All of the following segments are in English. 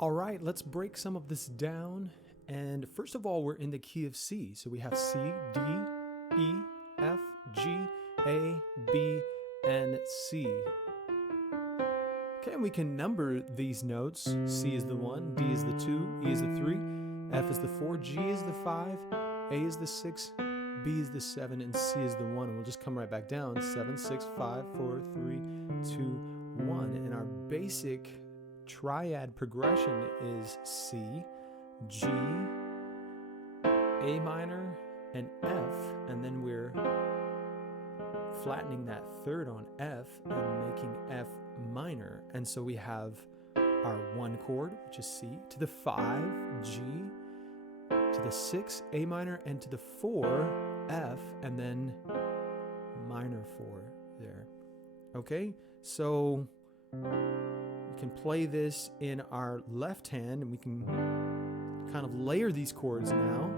All right, let's break some of this down. And first of all, we're in the key of C. So we have C, D, E, F, G, A, B, and C. Okay, and we can number these notes. C is the 1, D is the 2, E is the 3, F is the 4, G is the 5, A is the 6, B is the 7, and C is the 1. And we'll just come right back down. 7, 6, 5, 4, 3, 2, 1. And our basic triad progression is C, G, A minor, and F, and then we're flattening that third on F and making F minor. And so we have our 1 chord, which is C, to the 5, G, to the 6, A minor, and to the 4, F, and then minor 4 there. Okay, so we can play this in our left hand, and we can kind of layer these chords now.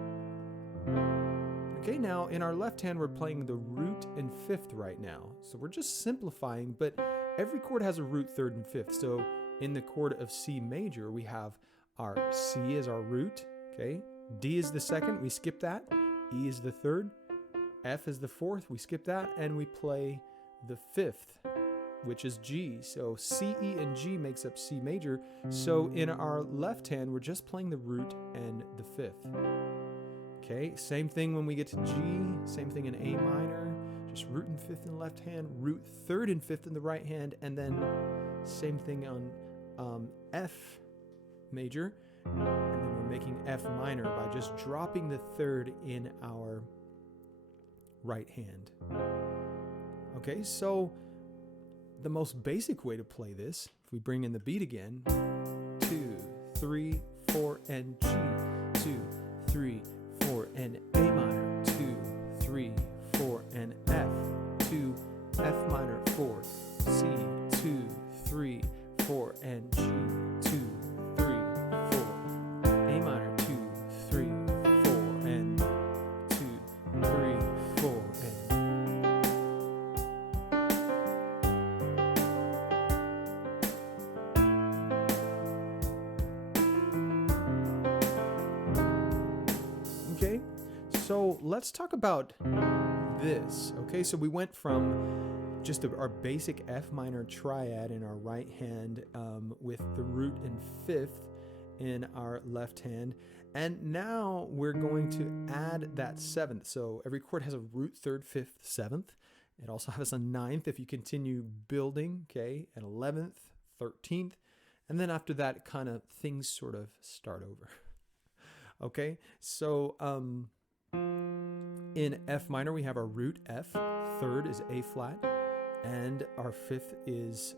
Okay, now in our left hand, we're playing the root and 5th right now. So we're just simplifying, but every chord has a root, 3rd, and 5th. So in the chord of C major, we have our C as our root, okay? D is the 2nd, we skip that. E is the 3rd. F is the 4th, we skip that. And we play the 5th, which is G. So C, E, and G makes up C major. So in our left hand, we're just playing the root and the 5th. Okay, same thing when we get to G, same thing in A minor, just root and 5th in the left hand, root 3rd and 5th in the right hand, and then same thing on F major, and then we're making F minor by just dropping the 3rd in our right hand. Okay, so the most basic way to play this, if we bring in the beat again, 2, 3, 4, and G, 2, 3, 4, and A minor, 2, 3, 4, and F, 2, F minor, 4, C, 2, 3, 4, and G, 2, 3, 4, A minor, 2, 3, 4, and 2, 3, 4, and so let's talk about this. Okay, so we went from just our basic F minor triad in our right hand with the root and 5th in our left hand. And now we're going to add that 7th. So every chord has a root, 3rd, 5th, 7th. It also has a 9th if you continue building, okay, an 11th, 13th. And then after that, kind of things sort of start over. Okay, so in F minor, we have our root F, 3rd is A flat, and our 5th is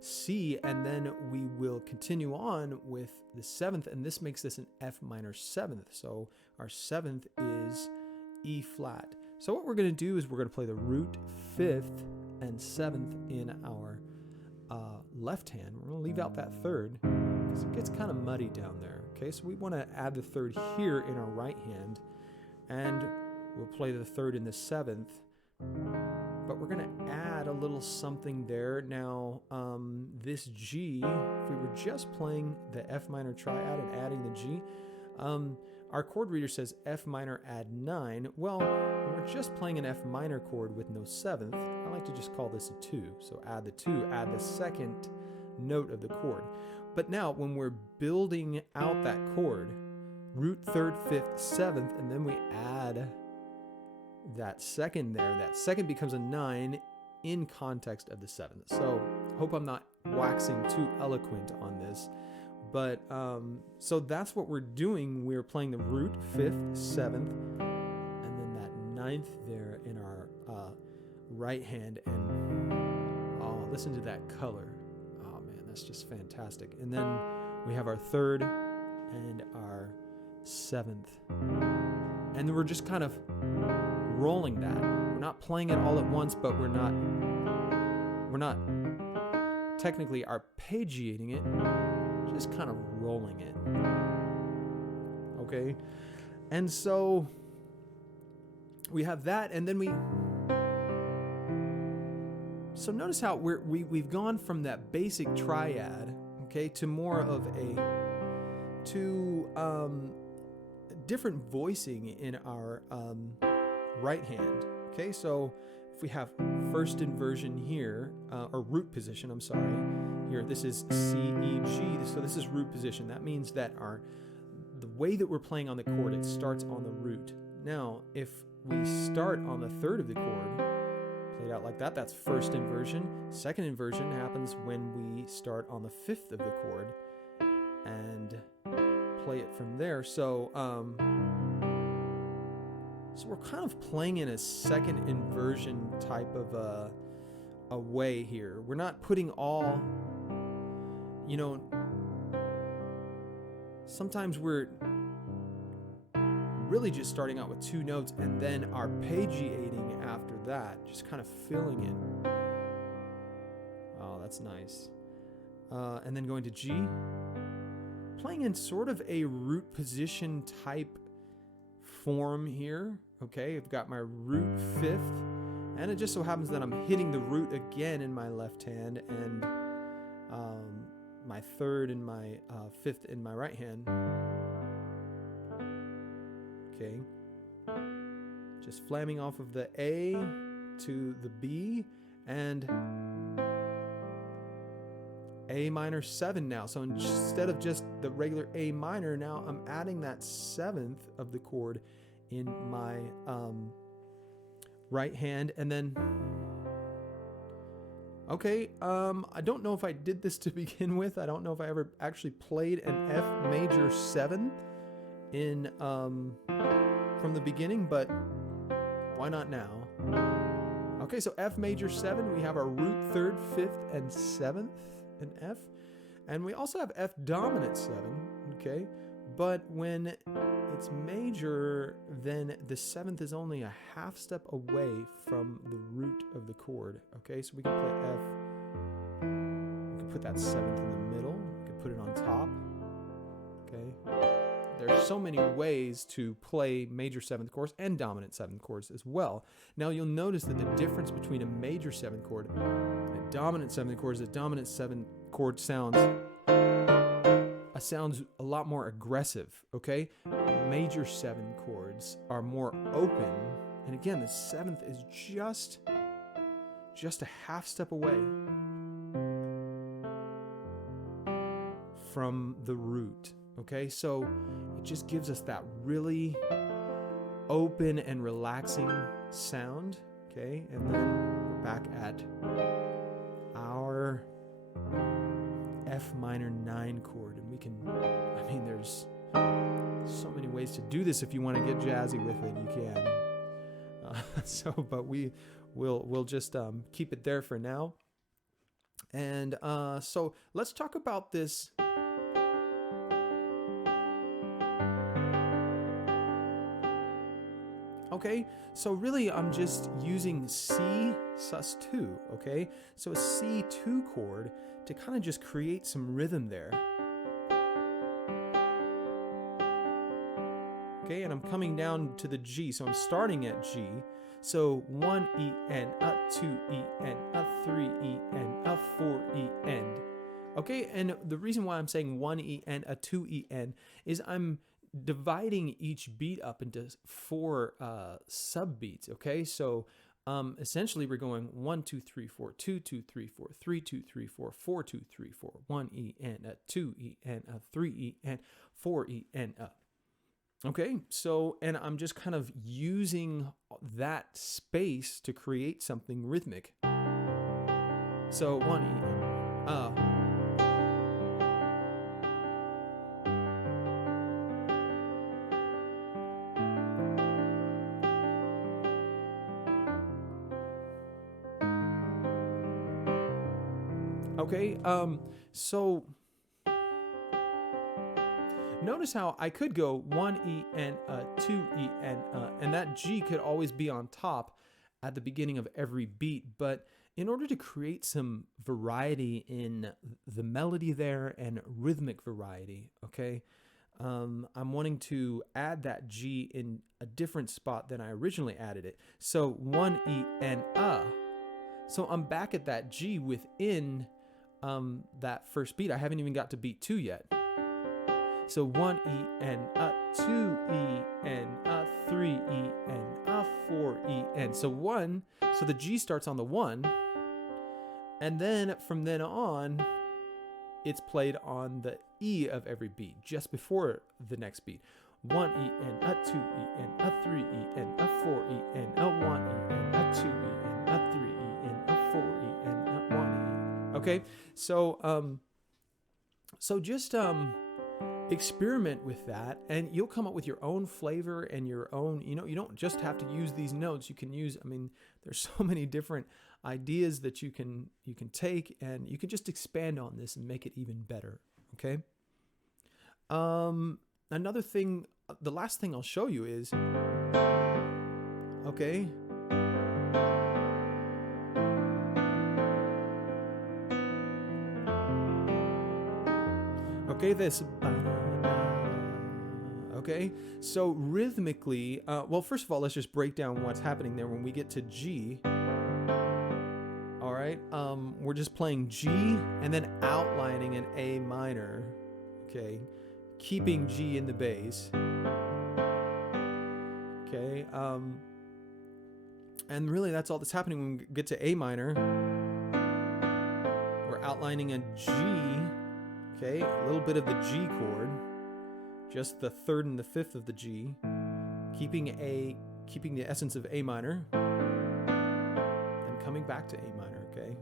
C, and then we will continue on with the 7th, and this makes this an F minor 7th. So our 7th is E flat. So what we're going to do is we're going to play the root, 5th, and 7th in our left hand. We're going to leave out that 3rd because it gets kind of muddy down there. Okay, so we want to add the 3rd here in our right hand, and we'll play the 3rd and the 7th, but we're going to add a little something there. Now, this G, if we were just playing the F minor triad and adding the G, our chord reader says F minor add 9. Well, when we're just playing an F minor chord with no 7th, I like to just call this a 2. So add the 2, add the 2nd note of the chord. But now, when we're building out that chord, root, 3rd, 5th, 7th, and then we add that 2nd there. That 2nd becomes a 9 in context of the 7th. So hope I'm not waxing too eloquent on this. But so that's what we're doing. We're playing the root, 5th, 7th, and then that 9th there in our right hand. And oh, listen to that color. Oh man, that's just fantastic. And then we have our 3rd and our 7th. And then we're just kind of rolling that. We're not playing it all at once, but we're not technically arpeggiating it, just kind of rolling it. Okay? And so we have that, and then so notice how we've gone from that basic triad, okay, to more of different voicing in our right hand. Okay, so if we have first inversion here, or root position, I'm sorry, here, this is C, E, G, so this is root position. That means that the way that we're playing on the chord, it starts on the root. Now, if we start on the third of the chord, played out like that, that's first inversion. Second inversion happens when we start on the fifth of the chord and play it from there. So we're kind of playing in a second inversion type of a way here. We're not putting all, you know, sometimes we're really just starting out with two notes and then arpeggiating after that, just kind of filling it. Oh, that's nice. And then going to G, playing in sort of a root position type form here. Okay, I've got my root fifth, and it just so happens that I'm hitting the root again in my left hand, and my third and my fifth in my right hand. Okay, just flamming off of the A to the B, and A minor 7 now. So instead of just the regular A minor, now I'm adding that seventh of the chord in my right hand. And then, okay, I don't know if I did this to begin with. I don't know if I ever actually played an F major 7 in from the beginning, but why not now? Okay, so F major 7, we have our root third, fifth, and seventh in F, and we also have F dominant 7, okay, but when it's major, then the seventh is only a half step away from the root of the chord. Okay, so we can play F, we can put that seventh in the middle, we can put it on top. Okay, there's so many ways to play major seventh chords and dominant seventh chords as well. Now you'll notice that the difference between a major seventh chord and a dominant seventh chord is that dominant seventh chord sounds a lot more aggressive, okay? Major 7 chords are more open, and again, the seventh is just a half step away from the root, okay? So it just gives us that really open and relaxing sound, okay? And then we're back at our F minor 9 chord, and we can, I mean, there's so many ways to do this. If you want to get jazzy with it, you can. But we'll just keep it there for now. And so let's talk about this. Okay, so really I'm just using C sus2, okay? So a C2 chord to kind of just create some rhythm there. Okay, and I'm coming down to the G, so I'm starting at G. So 1 E N, a 2 E N, a 3 E N, a 4 E N. Okay, and the reason why I'm saying 1 E N, a 2 E N is I'm dividing each beat up into 4 sub beats. Okay, so essentially we're going 1 2 3 4 2 2 3 4 3 2 3 4 4 2 3 4 1 E N, a 2 E N, a 3 E N, 4 E N, a. Okay, so, and I'm just kind of using that space to create something rhythmic. So 1 E N, Okay, so notice how I could go 1 E N, 2 E N, and that G could always be on top at the beginning of every beat. But in order to create some variety in the melody there and rhythmic variety, okay, I'm wanting to add that G in a different spot than I originally added it. So 1 E N, So I'm back at that G within that first beat. I haven't even got to beat 2 yet. So 1 E and a 2 E and a 3 E and a 4 E and so 1. So the G starts on the 1, and then from then on, it's played on the E of every beat just before the next beat. 1 E and a 2 E and a 3 E and a 4 E and a 1 E and a 2 E and a 3 E and a 4 E and a 1 E. Okay, so just experiment with that, and you'll come up with your own flavor and your own. You don't just have to use these notes. You can use. I mean, there's so many different ideas that you can take, and you can just expand on this and make it even better. Okay. Another thing, the last thing I'll show you is, okay, this, okay, so rhythmically, well, first of all, let's just break down what's happening there. When we get to G, all right, we're just playing G and then outlining an A minor, okay, keeping G in the bass, okay, and really that's all that's happening. When we get to A minor, we're outlining a G, okay, a little bit of the G chord, just the 3rd and the 5th of the G, keeping the essence of A minor, and coming back to A minor, okay?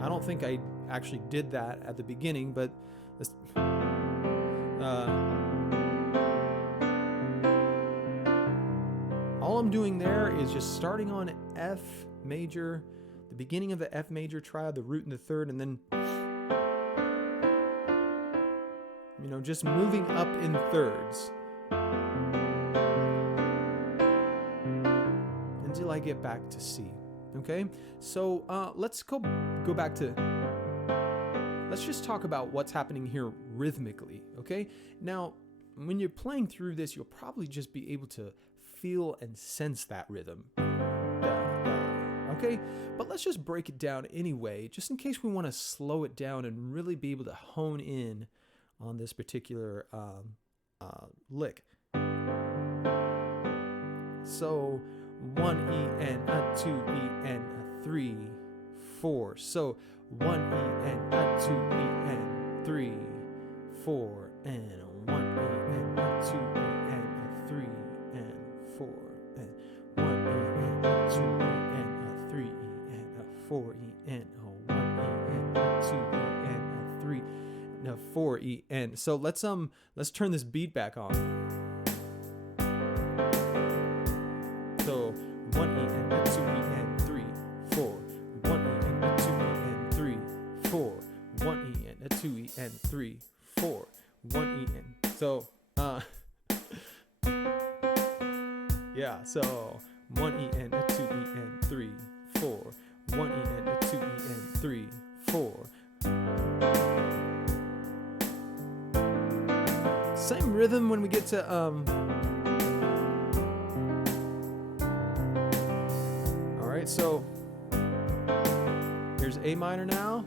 I don't think I actually did that at the beginning, but this, all I'm doing there is just starting on F major, the beginning of the F major triad, the root in the 3rd, and then just moving up in 3rds until I get back to C. Okay, so let's go back to. Let's just talk about what's happening here rhythmically. Okay, now when you're playing through this, you'll probably just be able to feel and sense that rhythm. Okay, but let's just break it down anyway, just in case we want to slow it down and really be able to hone in on this particular lick. So 1 E and a 2 E and a 3, 4. So 1 E and a 2 E and 3, 4, and 1 E and a 2 E and a 3 and 4, and 1 E and a 2 E and a 3 E and a 4 E and a 1 E and a 2 E and a 3 and a 4 E and. So let's turn this beat back on. So 1 E and a 2 E and 3, 4, 1 E and a 2 E and 3, 4, 1 E and a 2 E and 3, 4, 1 E and. So yeah, so 1 E and a 2 E and 3, 4, 1 E and a 2 E and 3, 4. Same rhythm when we get to all right, so here's A minor now.